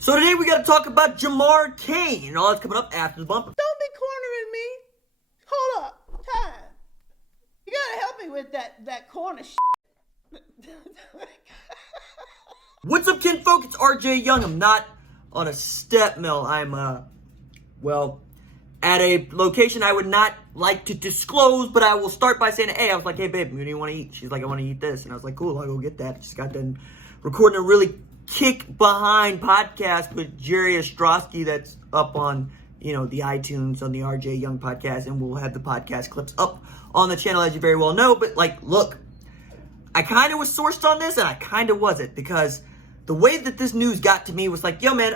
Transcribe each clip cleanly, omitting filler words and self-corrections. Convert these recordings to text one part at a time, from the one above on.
So today we got to talk about Jamar Cain and all that's coming up after the bumper. Don't be cornering me. Hold up. Time. You gotta help me with that corner shit. What's up, kinfolk? It's RJ Young. I'm not on a step mill. I'm, at a location I would not like to disclose, but I will start by saying, hey, I was like, hey, babe, what do you want to eat? She's like, I want to eat this. And I was like, cool, I'll go get that. Just got done recording a really kick-behind podcast with Jerry Ostrowski that's up on, the iTunes, on the RJ Young podcast, and we'll have the podcast clips up on the channel, as you very well know. But, look, I kind of was sourced on this, and I kind of wasn't, because the way that this news got to me was like, yo, man,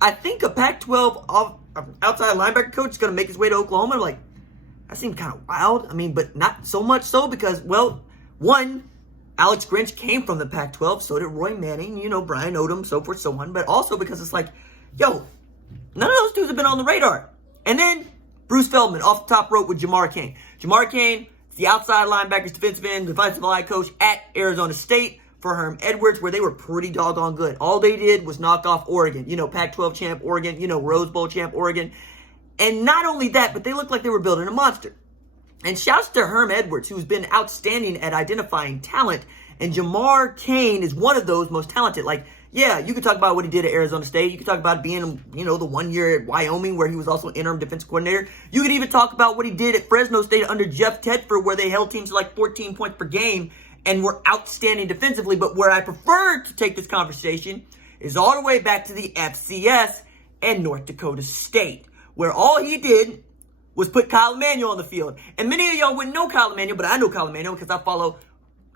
I think a Pac-12 outside linebacker coach is going to make his way to Oklahoma. I'm like, that seemed kind of wild. I mean, but not so much so because, one, Alex Grinch came from the Pac-12, so did Roy Manning, Brian Odom, so forth, so on. But also because it's like, yo, none of those dudes have been on the radar. And then Bruce Feldman off the top rope with Jamar Cain. Jamar Cain is the outside linebackers, defensive end, defensive line coach at Arizona State for Herm Edwards, where they were pretty doggone good. All they did was knock off Oregon, Pac-12 champ Oregon, Rose Bowl champ Oregon. And not only that, but they looked like they were building a monster. And shouts to Herm Edwards, who's been outstanding at identifying talent. And Jamar Cain is one of those most talented. You could talk about what he did at Arizona State. You could talk about being, the 1 year at Wyoming where he was also interim defensive coordinator. You could even talk about what he did at Fresno State under Jeff Tedford, where they held teams to 14 points per game and were outstanding defensively. But where I prefer to take this conversation is all the way back to the FCS and North Dakota State, where all he did was put Kyle Emanuel on the field. And many of y'all wouldn't know Kyle Emanuel, but I know Kyle Emanuel because I follow,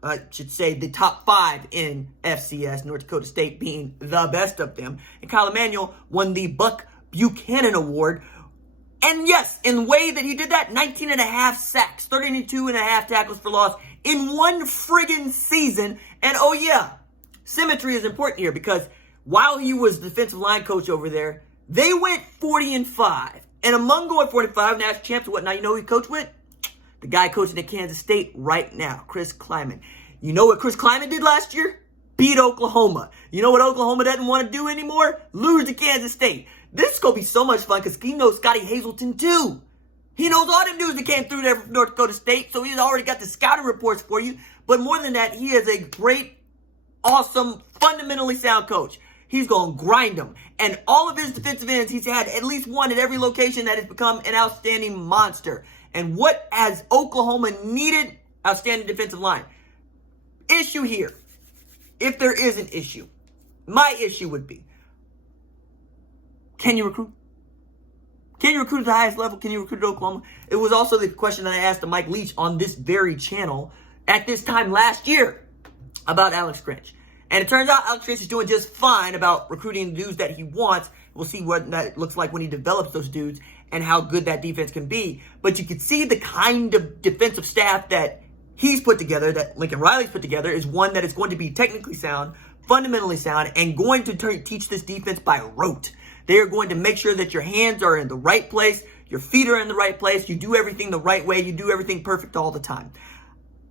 the top 5 in FCS, North Dakota State being the best of them. And Kyle Emanuel won the Buck Buchanan Award. And yes, in the way that he did that, 19 and a half sacks, 32 and a half tackles for loss in one friggin' season. And oh yeah, symmetry is important here because while he was defensive line coach over there, they went 40-5. And among going 45 national champs, what now? You know who he coached with? The guy coaching at Kansas State right now, Chris Kleiman. You know what Chris Kleiman did last year? Beat Oklahoma. You know what Oklahoma doesn't want to do anymore? Lose to Kansas State. This is going to be so much fun because he knows Scotty Hazelton too. He knows all them dudes that came through there from North Dakota State, so he's already got the scouting reports for you. But more than that, he is a great, awesome, fundamentally sound coach. He's going to grind them. And all of his defensive ends, he's had at least one at every location that has become an outstanding monster. And what has Oklahoma needed? Outstanding defensive line. Issue here, if there is an issue, my issue would be, can you recruit? Can you recruit at the highest level? Can you recruit at Oklahoma? It was also the question that I asked to Mike Leach on this very channel at this time last year about Alex Grinch. And it turns out Alex Grinch is doing just fine about recruiting the dudes that he wants. We'll see what that looks like when he develops those dudes and how good that defense can be. But you can see the kind of defensive staff that he's put together, that Lincoln Riley's put together, is one that is going to be technically sound, fundamentally sound, and going to teach this defense by rote. They are going to make sure that your hands are in the right place, your feet are in the right place, you do everything the right way, you do everything perfect all the time.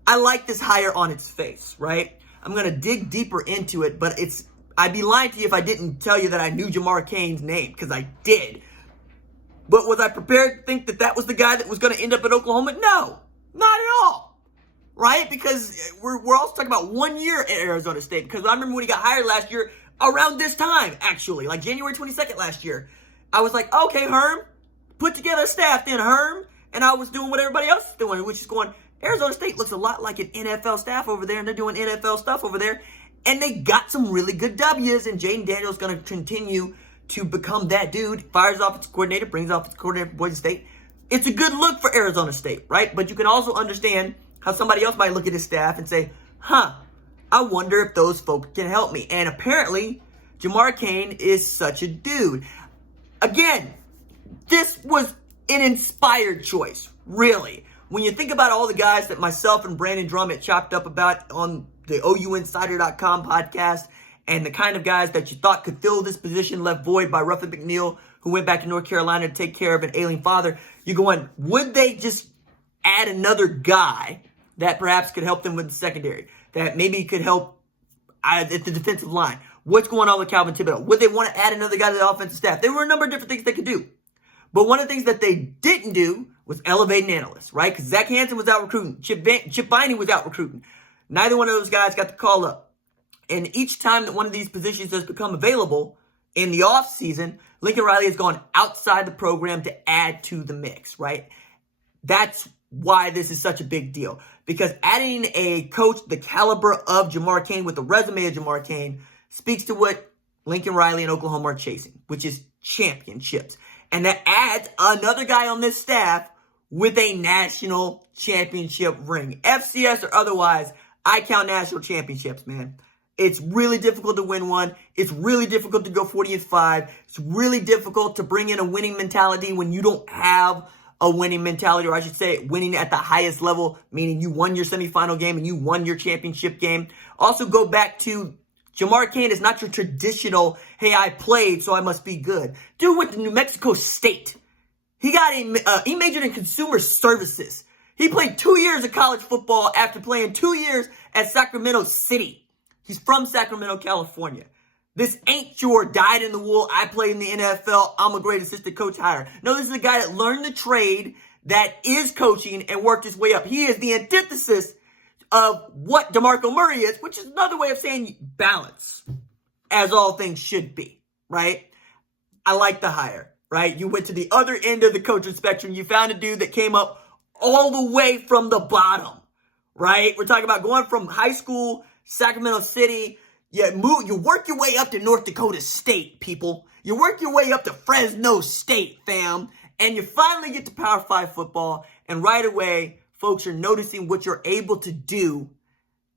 I like this hire on its face, right? I'm going to dig deeper into it, but I'd be lying to you if I didn't tell you that I knew Jamar Cain's name, because I did. But was I prepared to think that that was the guy that was going to end up at Oklahoma? No, not at all, right? Because we're also talking about 1 year at Arizona State, because I remember when he got hired last year, around this time, actually, January 22nd last year, I was like, okay, Herm, put together a staff then, Herm, and I was doing what everybody else is doing, which is going, Arizona State looks a lot like an NFL staff over there, and they're doing NFL stuff over there, and they got some really good W's, and Jaden Daniels going to continue to become that dude. Fires offensive coordinator, brings offensive coordinator for Boise State. It's a good look for Arizona State, right? But you can also understand how somebody else might look at his staff and say, I wonder if those folks can help me. And apparently, Jamar Cain is such a dude. Again, this was an inspired choice, really. When you think about all the guys that myself and Brandon Drum had chopped up about on the OUinsider.com podcast, and the kind of guys that you thought could fill this position left void by Ruffin McNeil, who went back to North Carolina to take care of an ailing father, you're going, would they just add another guy that perhaps could help them with the secondary, that maybe could help at the defensive line? what's going on with Calvin Thibodeau. Would they want to add another guy to the offensive staff? There were a number of different things they could do. But one of the things that they didn't do was elevate an analyst, right? Because Zach Hansen was out recruiting. Chip Viney was out recruiting. Neither one of those guys got the call up. And each time that one of these positions has become available in the offseason, Lincoln Riley has gone outside the program to add to the mix, right? That's why this is such a big deal. Because adding a coach the caliber of Jamar Cain with the resume of Jamar Cain speaks to what Lincoln Riley and Oklahoma are chasing, which is championships. And that adds another guy on this staff with a national championship ring. FCS or otherwise, I count national championships, man. It's really difficult to win one. It's really difficult to go 40-5. It's really difficult to bring in a winning mentality when you don't have a winning mentality, or I should say winning at the highest level, meaning you won your semifinal game and you won your championship game. Also go back to Jamar Cain is not your traditional, hey, I played, so I must be good. Dude went to New Mexico State. He majored in consumer services. He played 2 years of college football after playing 2 years at Sacramento City. He's from Sacramento, California. This ain't your dyed-in-the-wool, I played in the NFL, I'm a great assistant coach hire. No, this is a guy that learned the trade, that is coaching, and worked his way up. He is the antithesis of what DeMarco Murray is, which is another way of saying balance, as all things should be, right? I like the hire, right? You went to the other end of the coaching spectrum. You found a dude that came up all the way from the bottom, right? We're talking about going from high school, Sacramento City, you work your way up to North Dakota State, people. You work your way up to Fresno State, fam. And you finally get to Power 5 football, and right away, folks are noticing what you're able to do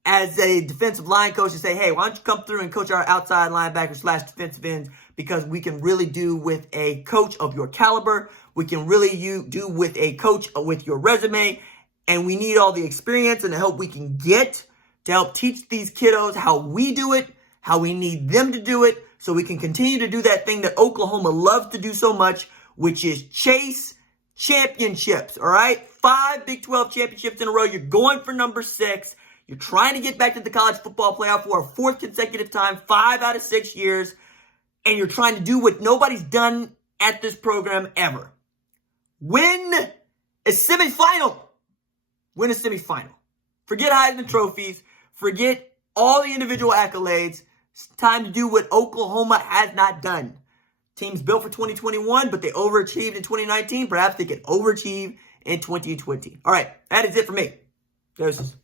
as a defensive line coach and say, hey, why don't you come through and coach our outside linebackers / defensive ends, because we can really do with a coach of your caliber. We can really do with a coach with your resume, and we need all the experience and the help we can get to help teach these kiddos how we do it, how we need them to do it, so we can continue to do that thing that Oklahoma loves to do so much, which is chase championships, all right? 5 Big 12 championships in a row. You're going for number 6. You're trying to get back to the college football playoff for a 4th consecutive time, 5 out of 6 years, and you're trying to do what nobody's done at this program ever. Win a semifinal. Win a semifinal. Forget Heisman trophies. Forget all the individual accolades. It's time to do what Oklahoma has not done. Teams built for 2021, but they overachieved in 2019. Perhaps they can overachieve in 2020. All right, that is it for me. Deuces.